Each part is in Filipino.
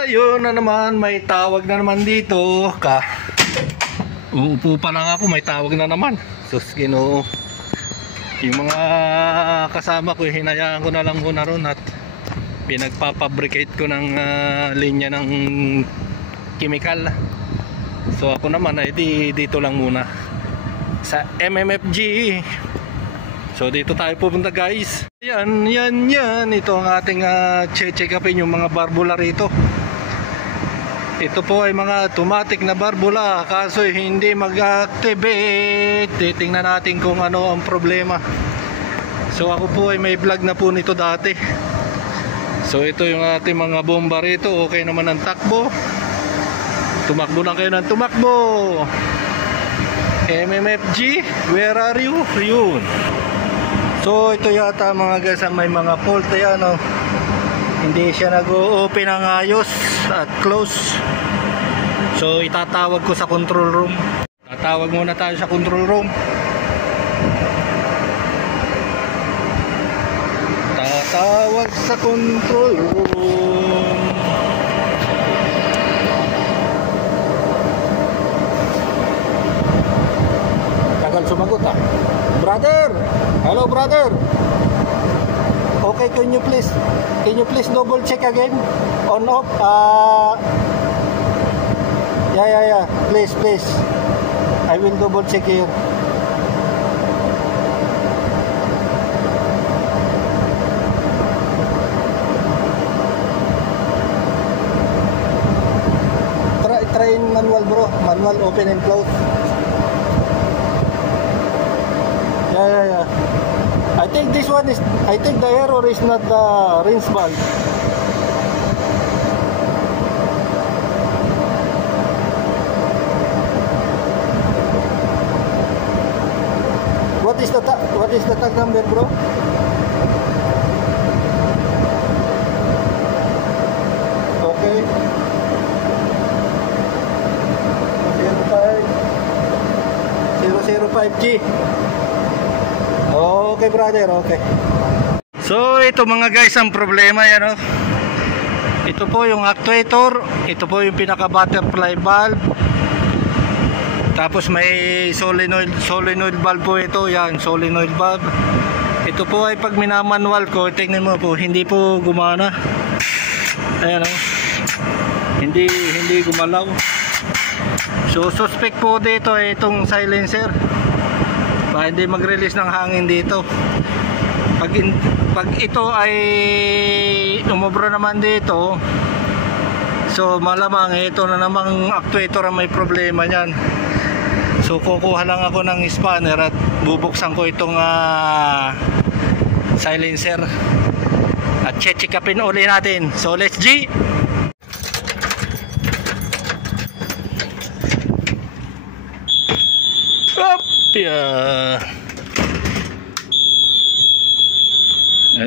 Ayun na naman, may tawag na naman dito. Uupo pa lang ako, may tawag na naman. Sus, Ginoo. Yung mga kasama ko, hinayaan ko na lang muna ron at pinagpapabricate ko ng linya ng chemical. So ako naman ay dito lang muna sa MMFG. So dito tayo pupunta, guys. Yan. Ito ang ating check upin yung mga barbula rito. Ito po ay mga automatic na barbula, kaso hindi mag-activate. Titingnan natin kung ano ang problema. So ako po ay may vlog na po nito dati. So ito yung ating mga bomba rito. Okay naman ang takbo. Tumakbo lang kayo ng tumakbo. MMFG, where are you? Yun. So ito yata mga guys, may mga fault yan, oh. Hindi siya nag-open ng ayos at close. So itatawag ko sa control room. Tatawag muna tayo sa control room. Tatawag sa control room. Tagal sumagot, ah. Brother! Hello, brother! Okay, can you please double check again? On off? Yeah. Please. I will double check here. Try in manual, bro. Manual, open and close. Yeah. I think the error is not the rinse valve. What is the tag number, bro? Okay. 005G. Okay, brother, okay. So ito mga guys ang problema yan, oh. Ito po yung actuator, ito po yung pinaka butterfly valve. Tapos may solenoid valve po ito, yan, solenoid valve. Ito po ay pag minamanual ko, tingnan mo po, hindi po gumana. Ayan, oh. Hindi gumalaw. So suspect po dito ay itong silencer. Baka hindi mag-release ng hangin dito. Pag ito ay umobra naman dito, so malamang ito na namang actuator ang may problema niyan. So kukuha lang ako ng spanner at bubuksan ko itong silencer at check upin uli natin. So let's G.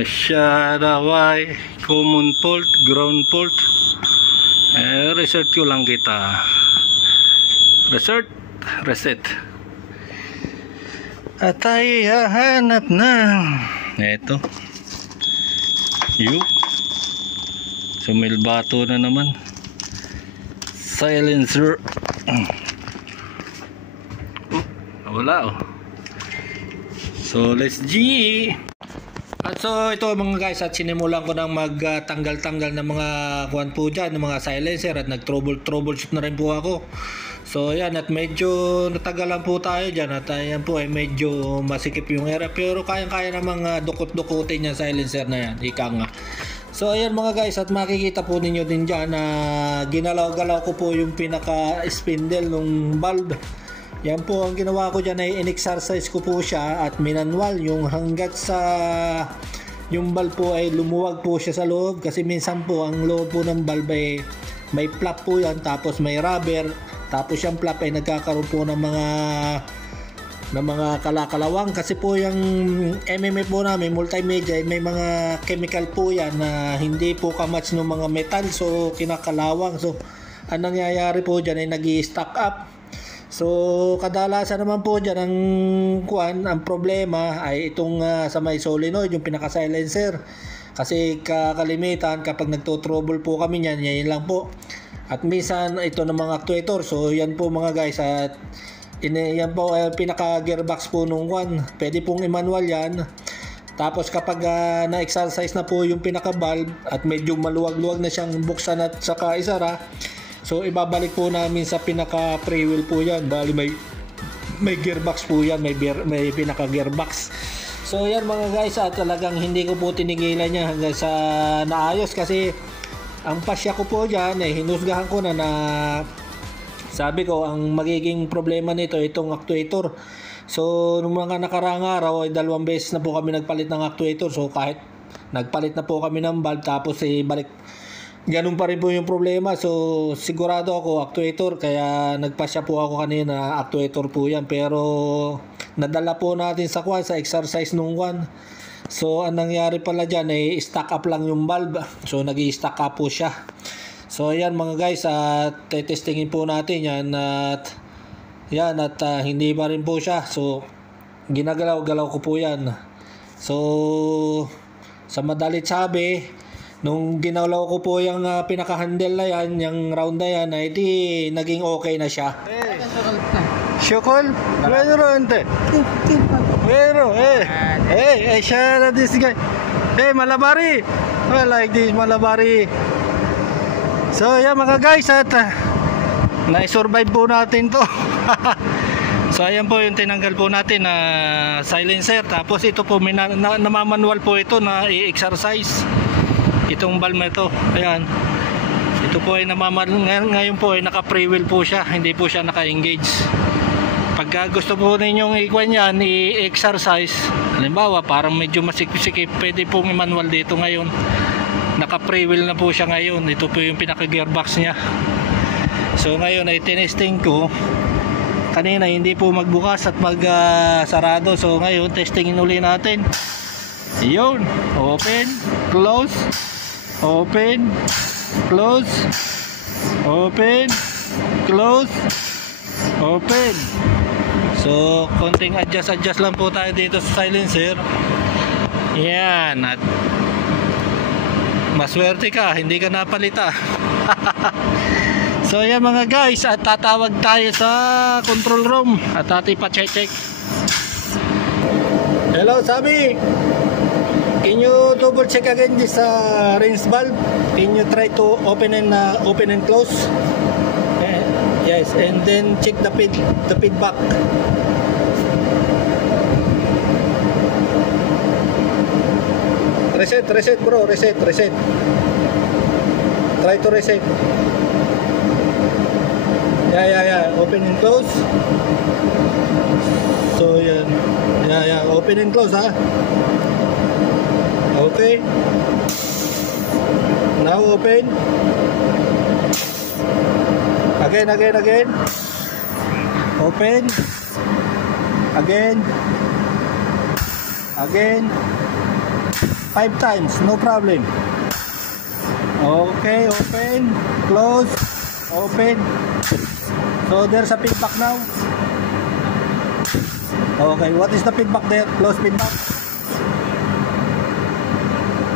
Siya daw ay common fault, ground fault. Reset ko lang kita. Reset. At ay hahanap na eto. Sumilbato na naman. Silencer. Wala, oh. So let's G. At so ito mga guys, at sinimulan ko nang magtanggal-tanggal ng mga kuwan po dyan, ng mga silencer, at nag-troubleshoot na rin po ako. So yan, at medyo natagalan po tayo dyan, at yan po ay medyo masikip yung area, pero kayang-kaya namang dukot-dukutin yung silencer na yan, ika nga. So ayan mga guys, at makikita po ninyo din dyan na ginalaw-galaw ko po yung pinaka-spindle ng valve. Yan po ang ginawa ko dyan, ay in-exercise ko po siya at minanwal yung hanggat sa yung valve po ay lumuwag po siya sa loob, kasi minsan po ang loob po ng valve ay may flap po yan, tapos may rubber, tapos yung flap ay nagkakaroon po ng mga kalakalawang, kasi po yung MMF po namin multimedia ay may mga chemical po yan na hindi po kamatch ng mga metal, so kinakalawang. So ang nangyayari po dyan ay nag-i-stack up. So kadalasan naman po dyan ang problema ay itong sa may solenoid, yung pinaka silencer. Kasi kalimitan kapag nagto-trouble po kami niyan, yan lang po. At minsan ito ng mga actuator. So yan po mga guys, at yan po pinaka gearbox po nung one. Pwede pong i-manual yan. Tapos kapag na-exercise na po yung pinaka valve at medyo maluwag-luwag na siyang buksan at saka isara, so ibabalik po namin sa pinaka pre-wheel po yan. Bali may gearbox po yan, may pinaka gearbox. So yan mga guys, at talagang hindi ko po tinigilan niya hanggang sa naayos, kasi ang pasya ko po dyan hinusgahan ko na sabi ko ang magiging problema nito itong actuator. So nung mga nakaraang araw ay 2 beses na po kami nagpalit ng actuator. So kahit nagpalit na po kami ng valve tapos balik, ganun pa rin po yung problema. So sigurado ako actuator, kaya nagpasya po ako kanina, actuator po yan. Pero nadala po natin sa exercise nung one. So ang nangyari pala dyan ay stack up lang yung valve. So nag-i-stack up po siya. So ayan mga guys, at testingin po natin yan, at hindi pa rin po siya. So ginagalaw-galaw ko po yan. So sa madalit sabi, nung ginalaw ko po yung pinaka-handle na yan, yung round na yan, ay di naging okay na siya. Shukol? Bueno, ante. Bueno, share this guy. Malabari. I like this malabari. So, yan mga guys, at na-survive po natin to. So, ayan po yung tinanggal po natin na silencer. Tapos ito po, namamanual po ito na i-exercise. Itong valve na ito. Ayan. Ito po ay ngayon po ay naka-pre-wheel po siya, hindi po siya naka-engage. Pagka gusto po ninyong i-kwan yan, i-exercise, halimbawa parang medyo masikip-sikip, pwede pong i-manual dito ngayon. Naka-pre-wheel na po siya ngayon. Ito po yung pinaka-gearbox niya. So ngayon ay tinesting ko. Kanina hindi po magbukas at magsarado. So ngayon testingin uli natin. Yun, open, close, open, close, open, close, open. So konting adjust lang po tayo dito sa silencer. Yan, at maswerte ka, hindi ka napalita. So yan mga guys, at tatawag tayo sa control room at ating pa-check. Hello Sabi, can you double check again this rinse valve? Can you try to open and close? Yes, and then check the feedback. Reset bro, reset. Try to reset. Yeah, open and close. So yan. Yeah, open and close ha. Okay. Now open. Again. Open. Again. 5 times, no problem. Okay, open, close, open. So there's a feedback now. Okay, what is the feedback there? Close feedback.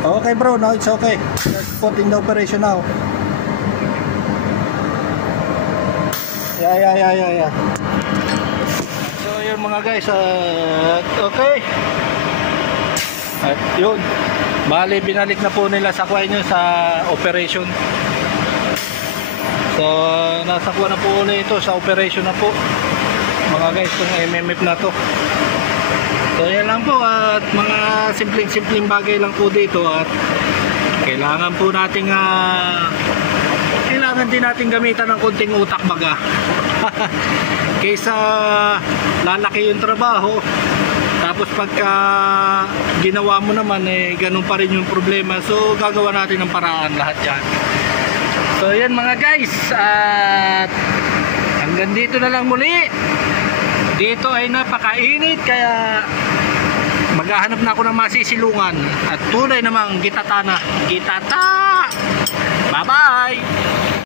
Okay bro, now it's okay. Let's put in the operation now. Yeah. So yun mga guys, okay. At yun, bali binalik na po nila sa nyo sa operation. So nasakuha na po ulit ito sa operation na po mga guys, itong MMF na to. So yan lang po, at mga simpleng bagay lang po dito, at kailangan po nating kailangan din natin gamitan ng konting utak baga. Kaysa lalaki yung trabaho, tapos pagka ginawa mo naman ganun pa rin yung problema. So gagawa natin ng paraan lahat yan. So yan mga guys, at hanggang dito na lang muli. Dito ay napakainit, kaya maghahanap na ako ng masisilungan at tunay namang gitata. Bye bye.